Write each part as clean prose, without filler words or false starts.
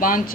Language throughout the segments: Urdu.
5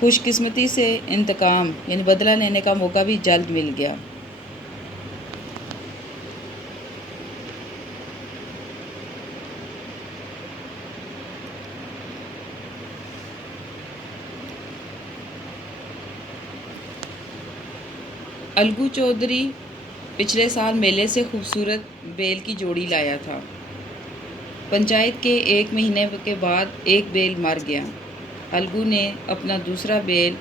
خوش قسمتی سے انتقام یعنی بدلہ لینے کا موقع بھی جلد مل گیا۔ الگو چودھری پچھلے سال میلے سے خوبصورت بیل کی جوڑی لایا تھا۔ پنچایت کے 1 مہینے کے بعد ایک بیل مر گیا۔ الگو نے اپنا دوسرا بیل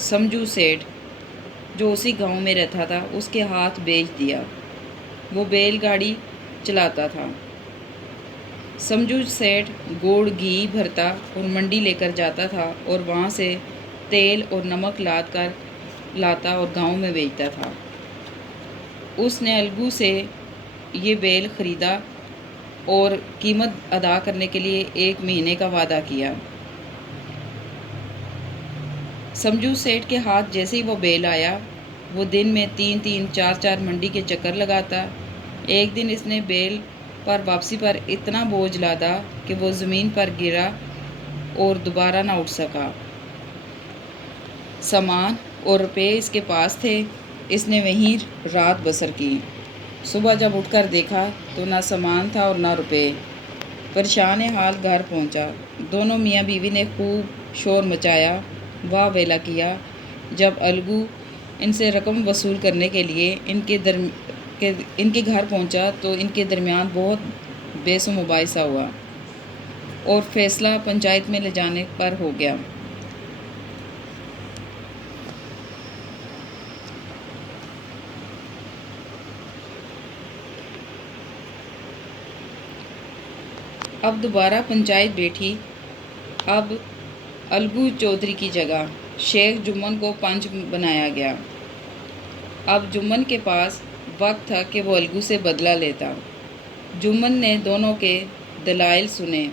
سمجھو سیٹھ جو اسی گاؤں میں رہتا تھا اس کے ہاتھ بیچ دیا۔ وہ بیل گاڑی چلاتا تھا۔ سمجھو سیٹھ گوڑ گھی بھرتا اور منڈی لے کر جاتا تھا اور وہاں سے تیل اور نمک لاد کر لاتا اور گاؤں میں بیچتا تھا۔ اس نے الگو سے یہ بیل خریدا اور قیمت ادا کرنے کے لیے 1 مہینے کا وعدہ کیا۔ سمجھو سیٹھ کے ہاتھ جیسے ہی وہ بیل آیا، وہ دن میں 3 4 منڈی کے چکر لگاتا۔ ایک دن اس نے بیل پر واپسی پر اتنا بوجھ لادا کہ وہ زمین پر گرا اور دوبارہ نہ اٹھ سکا۔ سامان اور روپے اس کے پاس تھے، اس نے وہیں رات بسر کی۔ صبح جب اٹھ کر دیکھا تو نہ سامان تھا اور نہ روپے۔ پریشان حال گھر پہنچا۔ دونوں میاں بیوی نے خوب شور مچایا، واہ ویلا کیا۔ جب الگو ان سے رقم وصول کرنے کے لیے ان کے گھر پہنچا تو ان کے درمیان بہت بحث و مباحثہ ہوا اور فیصلہ پنچایت میں لے جانے پر ہو گیا۔ اب دوبارہ پنچایت بیٹھی۔ اب الگو چودھری کی جگہ شیخ جمن کو پنچ بنایا گیا۔ اب جمن کے پاس وقت تھا کہ وہ الگو سے بدلہ لیتا۔ جمن نے دونوں کے دلائل سنے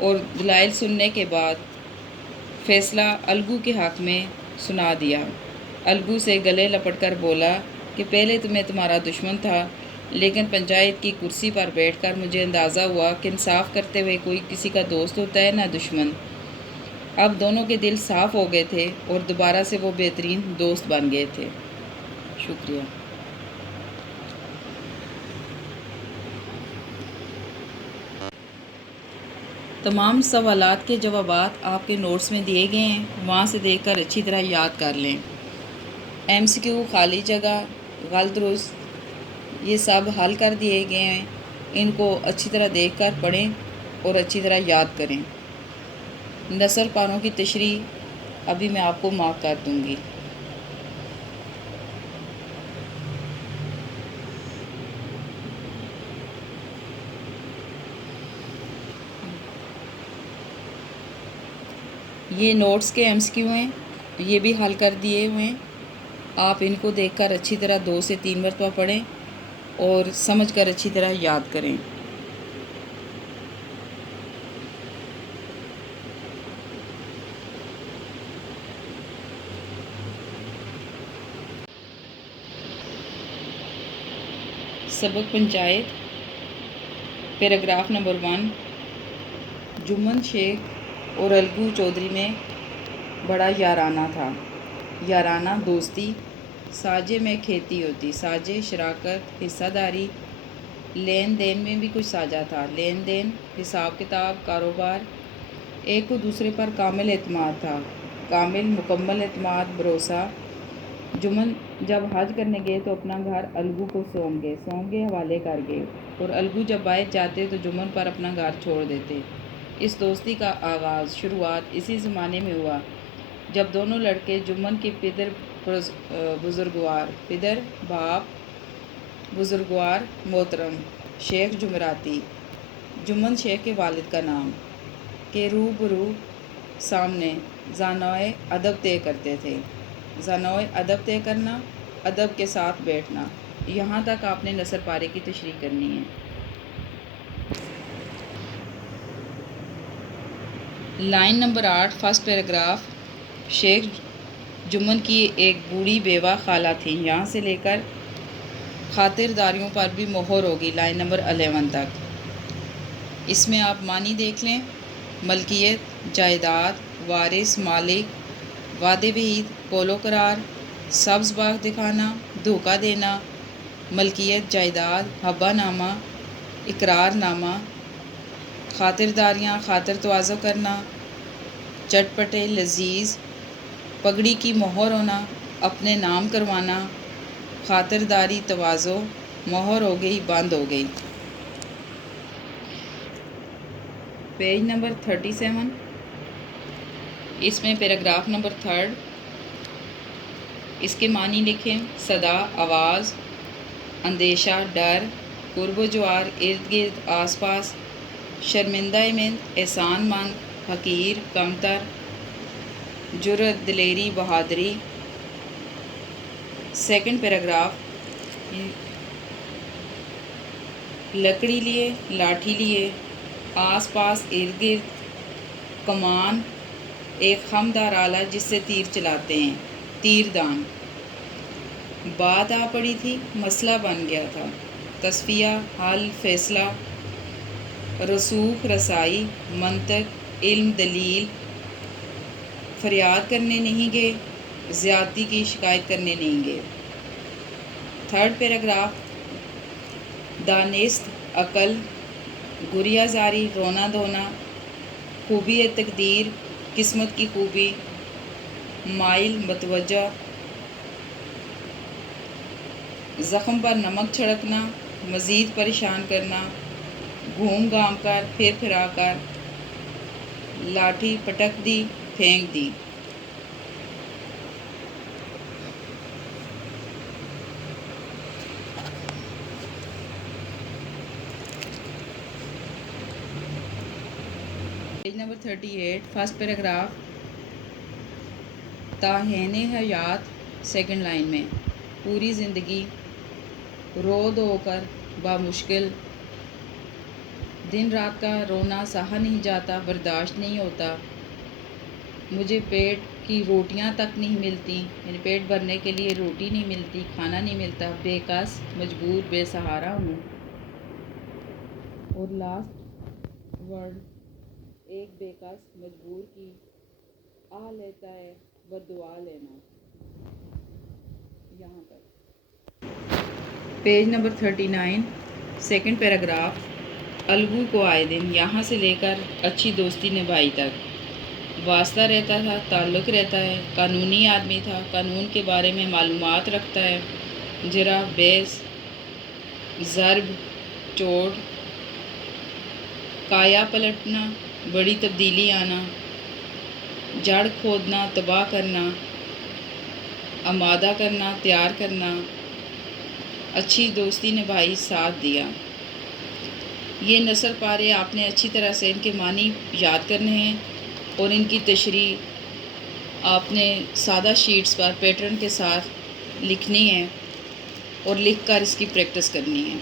اور دلائل سننے کے بعد فیصلہ الگو کے حق میں سنا دیا۔ الگو سے گلے لپٹ کر بولا کہ پہلے تو میں تمہارا دشمن تھا، لیکن پنچایت کی کرسی پر بیٹھ کر مجھے اندازہ ہوا کہ انصاف کرتے ہوئے کوئی کسی کا دوست ہوتا ہے نہ دشمن۔ اب دونوں کے دل صاف ہو گئے تھے اور دوبارہ سے وہ بہترین دوست بن گئے تھے۔ شکریہ۔ تمام سوالات کے جوابات آپ کے نوٹس میں دیے گئے ہیں، وہاں سے دیکھ کر اچھی طرح یاد کر لیں۔ MCQ خالی جگہ غلط درست یہ سب حل کر دیے گئے ہیں، ان کو اچھی طرح دیکھ کر پڑھیں اور اچھی طرح یاد کریں۔ نثر پاروں کی تشریح ابھی میں آپ کو مارک کر دوں گی۔ یہ نوٹس کے MCQ ہیں، یہ بھی حل کر دیے ہوئے ہیں۔ آپ ان کو دیکھ کر اچھی طرح 2 سے 3 مرتبہ پڑھیں اور سمجھ کر اچھی طرح یاد کریں۔ سبق پنچایت پیراگراف نمبر 1۔ جمن شیخ اور الگو چودھری میں بڑا یارانہ تھا۔ یارانہ دوستی، ساجے میں کھیتی ہوتی، ساجے شراکت، حصہ داری، لین دین میں بھی کچھ ساجا تھا، لین دین، حساب کتاب، کاروبار، ایک کو دوسرے پر کامل اعتماد تھا، کامل مکمل اعتماد، بھروسہ۔ جمن جب حج کرنے گئے تو اپنا گھر الگو کو سونپ گئے، حوالے کر گئے، اور الگو جب باہر جاتے تو جمن پر اپنا گھر چھوڑ دیتے۔ اس دوستی کا آغاز، شروعات اسی زمانے میں ہوا جب دونوں لڑکے جمن کے پدر باپ بزرگوار محترم شیخ جمراتی، جمن شیخ کے والد کا نام، کے روبرو سامنے زانوئے ادب طے کرتے تھے۔ زانوئے ادب طے کرنا، ادب کے ساتھ بیٹھنا۔ یہاں تک آپ نے نثر پارے کی تشریح کرنی ہے۔ Line number 8، first paragraph. شیخ جمن کی ایک بوڑھی بیوہ خالہ تھی، یہاں سے لے کر خاطرداریوں پر بھی مہر ہوگی لائن نمبر 11 تک۔ اس میں آپ معنی دیکھ لیں: ملکیت، جائیداد، وارث، مالک، وعدے وعید، قول و قرار، سبز باغ دکھانا، دھوکہ دینا، ملکیت جائیداد، حبہ نامہ، اقرار نامہ، خاطرداریاں، خاطر تواضع کرنا، چٹپٹے لذیذ، پگڑی کی مہر ہونا، اپنے نام کروانا، خاطرداری تواضع، مہر ہو گئی، بند ہو گئی۔ پیج نمبر 37، اس میں پیراگراف نمبر 3، اس کے معنی لکھیں۔ صدا، آواز، اندیشہ، ڈر، قرب و جوار، ارد گرد، آس پاس، شرمندہ مند، احسان مند، حقیر، کمتر، جرأت، دلیری، بہادری۔ سیکنڈ پیراگراف، لکڑی لیے، لاٹھی لیے، آس پاس، ارد گرد، کمان، ایک خمدار آلہ جس سے تیر چلاتے ہیں، تیر دان۔ بات آ پڑی تھی، مسئلہ بن گیا تھا، تصفیہ، حل، فیصلہ، رسوخ، رسائی، منطق، علم، دلیل، فریاد کرنے نہیں گئے، زیادتی کی شکایت کرنے نہیں گئے۔ تھرڈ پیراگراف، دانست، عقل، گریہ زاری، رونا دھونا، خوبی تقدیر، قسمت کی خوبی، مائل، متوجہ، زخم پر نمک چھڑکنا، مزید پریشان کرنا، گھوم گھام کر، پھر پھرا کر، لاٹھی پٹک دی، پھینک دی۔ پیج نمبر 38، فرسٹ پیراگراف، تاحین حیات، سیکنڈ لائن میں، پوری زندگی، رو دھو کر، بامشکل، دن رات کا رونا سہا نہیں جاتا، برداشت نہیں ہوتا، مجھے پیٹ کی روٹیاں تک نہیں ملتی، یعنی پیٹ بھرنے کے لیے روٹی نہیں ملتی، کھانا نہیں ملتا، بے کس، مجبور، بے سہارا ہوں۔ اور لاسٹ ورڈ، ایک بے کس مجبور کی آہ لیتا ہے بددعا لینا۔ یہاں تک۔ پیج نمبر 39، سیکنڈ پیراگراف، الگو کو آئے دن، یہاں سے لے کر اچھی دوستی نبھائی تک، واسطہ رہتا تھا، تعلق رہتا ہے، قانونی آدمی تھا، قانون کے بارے میں معلومات رکھتا ہے، جرح، بیس، ضرب، چوٹ، کایا پلٹنا، بڑی تبدیلی آنا، جڑ کھودنا، تباہ کرنا، آمادہ کرنا، تیار کرنا، اچھی دوستی نبھائی، ساتھ دیا۔ یہ نثر پارے آپ نے اچھی طرح سے ان کے معنی یاد کرنے ہیں اور ان کی تشریح آپ نے سادہ شیٹس پر پیٹرن کے ساتھ لکھنی ہے اور لکھ کر اس کی پریکٹس کرنی ہے۔